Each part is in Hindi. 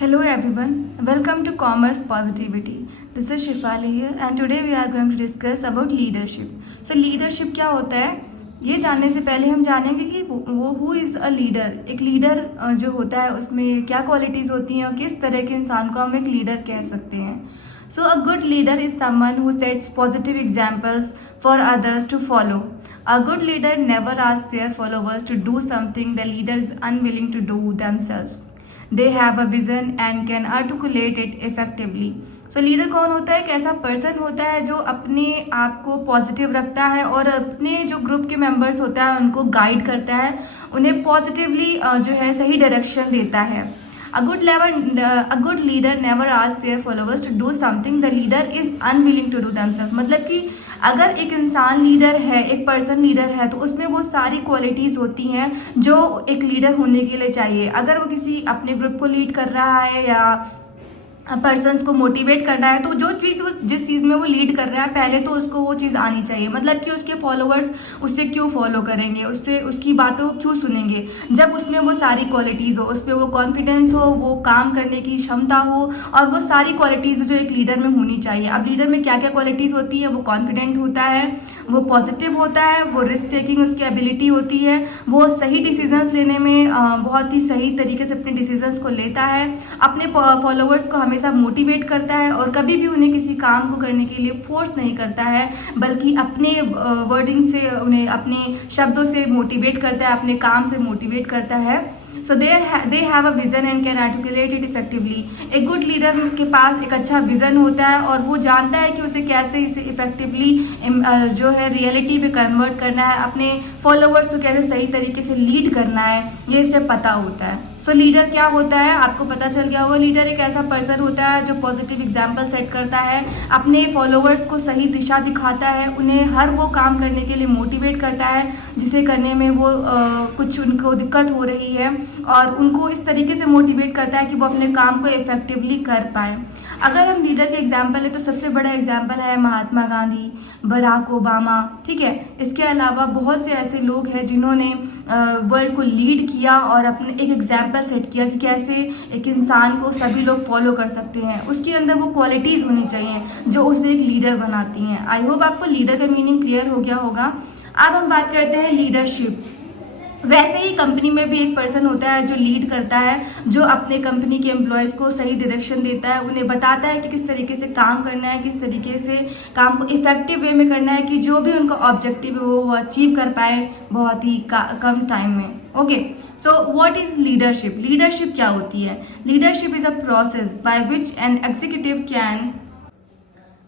Hello everyone, welcome to Commerce Positivity. This is Shifali here and today we are going to discuss about leadership. So leadership क्या होता है ये जानने से पहले हम जानेंगे कि वो हु इज़ अ लीडर। एक लीडर जो होता है उसमें क्या क्वालिटीज़ होती हैं और किस तरह के इंसान को हम एक लीडर कह सकते हैं। So a good leader is someone who sets positive examples for others to follow. A good leader never asks their followers to do something the leader is unwilling to do themselves. They have a vision and can articulate it effectively. So leader कौन होता है? एक ऐसा पर्सन होता है जो अपने आप को पॉजिटिव रखता है और अपने जो ग्रुप के मेंबर्स होता है उनको गाइड करता है, उन्हें पॉजिटिवली जो है सही डायरेक्शन देता है। A good leader never asks their followers to do something the leader is unwilling to do themselves. मतलब कि अगर एक इंसान लीडर है, एक पर्सन लीडर है, तो उसमें वो सारी क्वालिटीज़ होती हैं जो एक लीडर होने के लिए चाहिए। अगर वो किसी अपने ग्रुप को लीड कर रहा है या पर्सन्स को मोटिवेट करना है, तो जो चीज़ वो जिस चीज़ में वो लीड कर रहा है पहले तो उसको वो चीज़ आनी चाहिए। मतलब कि उसके फॉलोअर्स उससे क्यों फॉलो करेंगे, उससे उसकी बातों को क्यों सुनेंगे, जब उसमें वो सारी क्वालिटीज़ हो, उस पर वो कॉन्फिडेंस हो, वो काम करने की क्षमता हो और वो सारी क्वालिटीज़ जो एक लीडर में होनी चाहिए। अब लीडर में क्या क्या क्वालिटीज़ होती है? वो कॉन्फिडेंट होता है, वो पॉजिटिव होता है, वो रिस्क टेकिंग उसकी एबिलिटी होती है, वो सही डिसीजंस लेने में बहुत ही सही तरीके से अपने डिसीजंस को लेता है, अपने फॉलोअर्स को हमेशा मोटिवेट करता है और कभी भी उन्हें किसी काम को करने के लिए फोर्स नहीं करता है, बल्कि अपने वर्डिंग से उन्हें अपने शब्दों से मोटिवेट करता है, अपने काम से मोटिवेट करता है। So they have a vision and can articulate it effectively. एक गुड लीडर के पास एक अच्छा विजन होता है और वो जानता है कि उसे कैसे इसे इफेक्टिवली जो है रियलिटी में कन्वर्ट करना है, अपने फॉलोअर्स को कैसे सही तरीके से लीड करना है, ये इसे पता होता है। सो लीडर क्या होता है? आपको पता चल गया होगा। लीडर एक ऐसा पर्सन होता है जो पॉजिटिव एग्जाम्पल सेट करता है, अपने फॉलोअर्स को सही दिशा दिखाता है, उन्हें हर वो काम करने के लिए मोटिवेट करता है जिसे करने में वो कुछ उनको दिक्कत हो रही है और उनको इस तरीके से मोटिवेट करता है कि वो अपने काम को इफेक्टिवली कर पाए। अगर हम लीडर के एग्जाम्पल है तो सबसे बड़ा एग्जाम्पल है महात्मा गांधी, बराक ओबामा, ठीक है। इसके अलावा बहुत से ऐसे लोग हैं जिन्होंने वर्ल्ड को लीड किया और अपने एक एग्जाम्पल सेट किया कि कैसे एक इंसान को सभी लोग फॉलो कर सकते हैं। उसके अंदर वो क्वालिटीज़ होनी चाहिए जो उसे एक लीडर बनाती हैं। आई होप आपको लीडर का मीनिंग क्लियर हो गया होगा। अब हम बात करते हैं लीडरशिप। वैसे ही कंपनी में भी एक पर्सन होता है जो लीड करता है, जो अपने कंपनी के एम्प्लॉयज़ को सही डायरेक्शन देता है, उन्हें बताता है कि किस तरीके से काम करना है, किस तरीके से काम को इफेक्टिव वे में करना है कि जो भी उनका ऑब्जेक्टिव है वो अचीव कर पाए बहुत ही कम टाइम में। Okay, so what is leadership? Leadership क्या होती है? Leadership is a process by which an executive can.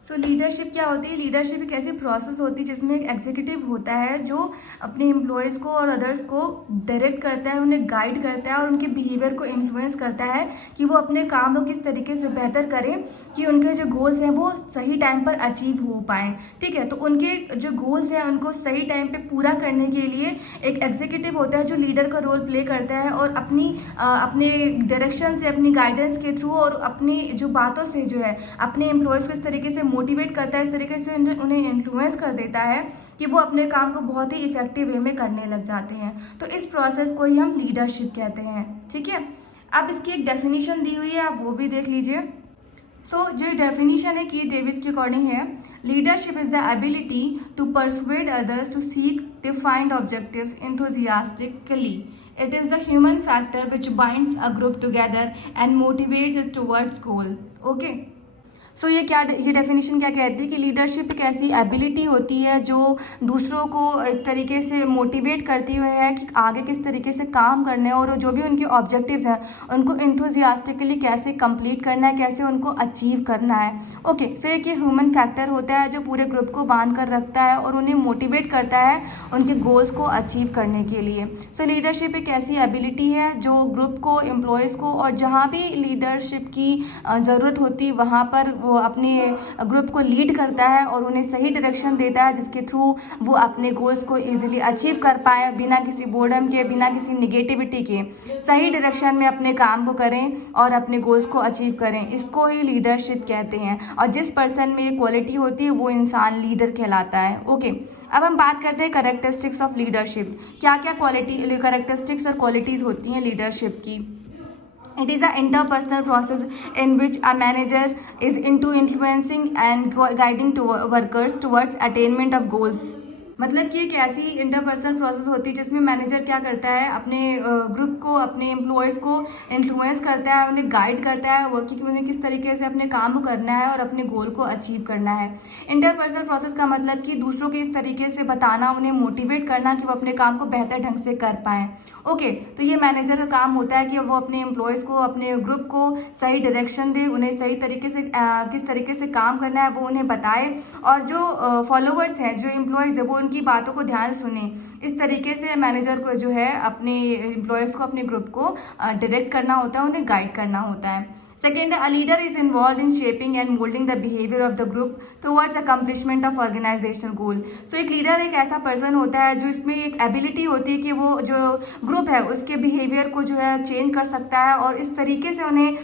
So leadership क्या होती है? लीडरशिप एक ऐसी प्रोसेस होती है जिसमें एक एग्जीक्यूटिव होता है जो अपने एम्प्लॉयज़ को और अदर्स को डायरेक्ट करता है, उन्हें गाइड करता है और उनके बिहेवियर को इन्फ्लुएंस करता है कि वो अपने काम को किस तरीके से बेहतर करें कि उनके जो गोल्स हैं वो सही टाइम पर अचीव हो पाएँ, ठीक है। तो उनके जो गोल्स हैं उनको सही टाइम पर पूरा करने के लिए एक एग्जीक्यूटिव होता है जो लीडर का रोल प्ले करता है और अपने डायरेक्शन से, अपनी गाइडेंस के थ्रू और अपनी जो बातों से जो है अपने एम्प्लॉयज़ को इस तरीके से मोटिवेट करता है, इस तरीके से उन्हें इन्फ्लुएंस कर देता है कि वो अपने काम को बहुत ही इफेक्टिव वे में करने लग जाते हैं। तो इस प्रोसेस को ही हम लीडरशिप कहते हैं, ठीक है। अब इसकी एक डेफिनेशन दी हुई है, आप वो भी देख लीजिए। सो जो डेफिनेशन है की डेविस के अकॉर्डिंग है, leadership is the ability to persuade others to seek defined objectives enthusiastically. It is the human factor which binds a group together and motivates it towards goal. Okay. सो ये डेफिनेशन क्या कहती है कि लीडरशिप एक ऐसी एबिलिटी होती है जो दूसरों को एक तरीके से मोटिवेट करती हुई है कि आगे किस तरीके से काम करना है और जो भी उनके ऑब्जेक्टिव्स हैं उनको इंथुजियास्टिकली कैसे कंप्लीट करना है, कैसे उनको अचीव करना है। ओके, सो एक ये ह्यूमन फैक्टर होता है जो पूरे ग्रुप को बांध कर रखता है और उन्हें मोटिवेट करता है उनके गोल्स को अचीव करने के लिए। सो लीडरशिप एक ऐसी एबिलिटी है जो ग्रुप को, एम्प्लॉयज़ को और जहाँ भी लीडरशिप की ज़रूरत होती है वहाँ पर वो अपने ग्रुप को लीड करता है और उन्हें सही डायरेक्शन देता है जिसके थ्रू वो अपने गोल्स को इजीली अचीव कर पाए, बिना किसी बोर्डम के, बिना किसी निगेटिविटी के सही डायरेक्शन में अपने काम को करें और अपने गोल्स को अचीव करें। इसको ही लीडरशिप कहते हैं और जिस पर्सन में ये क्वालिटी होती है वो इंसान लीडर कहलाता है। ओके, अब हम बात करते हैं कैरेक्टरिस्टिक्स ऑफ लीडरशिप। क्या क्या क्वालिटी, कैरेक्टरिस्टिक्स और क्वालिटीज़ होती हैं लीडरशिप की। It is an interpersonal process in which a manager is into influencing and guiding to workers towards attainment of goals. मतलब कि एक ऐसी इंटरपर्सनल प्रोसेस होती है जिसमें मैनेजर क्या करता है, अपने ग्रुप को, अपने एम्प्लॉयज़ को इन्फ्लुएंस करता है, उन्हें गाइड करता है वो कि उन्हें किस तरीके से अपने काम को करना है और अपने गोल को अचीव करना है। इंटरपर्सनल प्रोसेस का मतलब कि दूसरों के इस तरीके से बताना, उन्हें मोटिवेट करना कि वो अपने काम को बेहतर ढंग से कर पाएँ। ओके, तो ये मैनेजर का काम होता है कि वो अपने एम्प्लॉयज़ को, अपने ग्रुप को सही डायरेक्शन दे, उन्हें सही तरीके से किस तरीके से काम करना है वो उन्हें बताए, और जो फॉलोवर्स हैं, जो एम्प्लॉयज़ है, वो उनकी बातों को ध्यान से सुने। इस तरीके से मैनेजर को जो है अपने एम्प्लॉयज़ को, अपने ग्रुप को डायरेक्ट करना होता है, उन्हें गाइड करना होता है। Second, a leader is involved in shaping and molding the behavior of the group towards accomplishment of organizational goal. So एक लीडर एक ऐसा पर्सन होता है जो इसमें एक एबिलिटी होती है कि वो जो ग्रुप है उसके बिहेवियर को जो है चेंज कर सकता है, और इस तरीके से उन्हें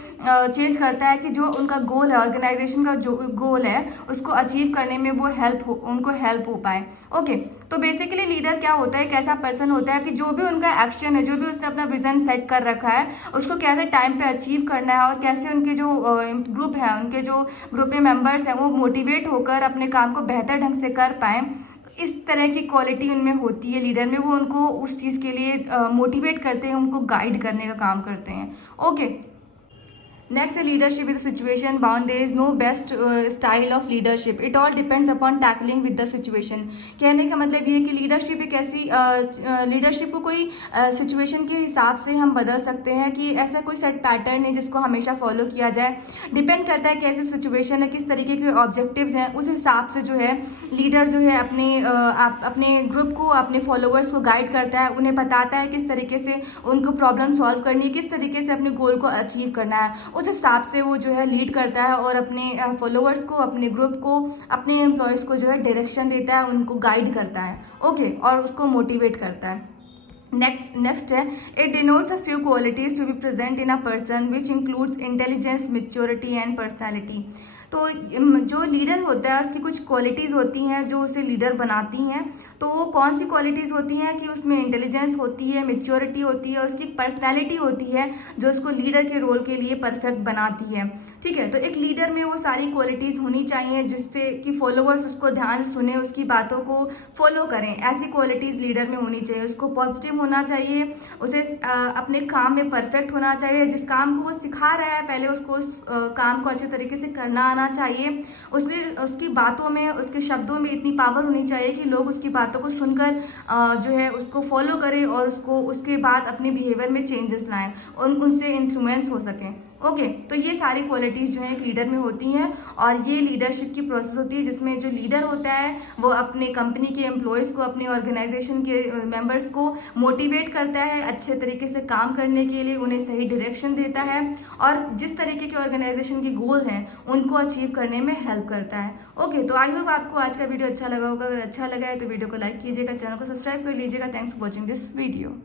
चेंज करता है कि जो उनका गोल है, ऑर्गेनाइजेशन का जो गोल है, उसको अचीव करने में वो उनको हेल्प हो पाए। ओके, तो बेसिकली लीडर क्या होता है, एक ऐसा पर्सन होता है कि जो भी उनका एक्शन है, जो भी उसने अपना विजन सेट कर रखा है, उसको कैसे टाइम पे अचीव करना है, और कैसे उनके जो ग्रुप है, उनके जो ग्रुप में मेंबर्स हैं, वो मोटिवेट होकर अपने काम को बेहतर ढंग से कर पाएँ। इस तरह की क्वालिटी उनमें होती है लीडर में, वो उनको उस चीज़ के लिए मोटिवेट करते हैं, उनको गाइड करने का काम करते हैं। ओके, नेक्स्ट है leadership with situation bound. There is no best style of leadership, it all depends upon tackling with the situation. कहने का मतलब ये है कि लीडरशिप एक ऐसी लीडरशिप को कोई सिचुएशन के हिसाब से हम बदल सकते हैं, कि ऐसा कोई सेट पैटर्न है जिसको हमेशा फॉलो किया जाए। डिपेंड करता है कैसी सिचुएशन है, किस तरीके के ऑब्जेक्टिव्स हैं, उस हिसाब से जो है लीडर जो है अपने ग्रुप को, अपने फॉलोअर्स को गाइड करता है, उन्हें बताता है किस तरीके से उनको प्रॉब्लम सॉल्व करनी है, किस तरीके से अपने गोल को अचीव करना है। उस हिसाब से वो जो है लीड करता है और अपने फॉलोअर्स को, अपने ग्रुप को, अपने एम्प्लॉयज़ को जो है डायरेक्शन देता है, उनको गाइड करता है। ओके, और उसको मोटिवेट करता है। नेक्स्ट है, it denotes a few qualities to be present in a person which includes intelligence, maturity and personality. तो जो लीडर होता है उसकी कुछ क्वालिटीज़ होती हैं जो उसे लीडर बनाती हैं। तो वो कौन सी क्वालिटीज़ होती हैं कि उसमें इंटेलिजेंस होती है, मैच्योरिटी होती है, उसकी पर्सनैलिटी होती है जो उसको लीडर के रोल के लिए परफेक्ट बनाती है। ठीक है, तो एक लीडर में वो सारी क्वालिटीज़ होनी चाहिए जिससे कि फॉलोअर्स उसको ध्यान से सुने, उसकी बातों को फॉलो करें। ऐसी क्वालिटीज़ लीडर में होनी चाहिए। उसको पॉजिटिव होना चाहिए, उसे अपने काम में परफेक्ट होना चाहिए। जिस काम को वो सिखा रहा है पहले उसको उस काम को अच्छे तरीके से करना आना चाहिए। उसकी बातों में, उसके शब्दों में इतनी पावर होनी चाहिए कि लोग उसकी बातों को सुनकर जो है उसको फॉलो करें और उसके बाद अपने बिहेवियर में चेंजेस लाएं और उनसे इन्फ्लुएंस हो सकें। ओके, तो ये सारी क्वालिटीज़ जो है एक लीडर में होती हैं, और ये लीडरशिप की प्रोसेस होती है जिसमें जो लीडर होता है वो अपने कंपनी के एम्प्लॉयज़ को, अपने ऑर्गेनाइजेशन के मेंबर्स को मोटिवेट करता है अच्छे तरीके से काम करने के लिए, उन्हें सही डायरेक्शन देता है, और जिस तरीके के ऑर्गेनाइजेशन के गोल हैं उनको अचीव करने में हेल्प करता है। ओके, तो आई होप आपको आज का वीडियो अच्छा लगा होगा। अगर अच्छा लगा है तो वीडियो को लाइक कीजिएगा, चैनल को सब्सक्राइब कर लीजिएगा। Thanks for watching this video.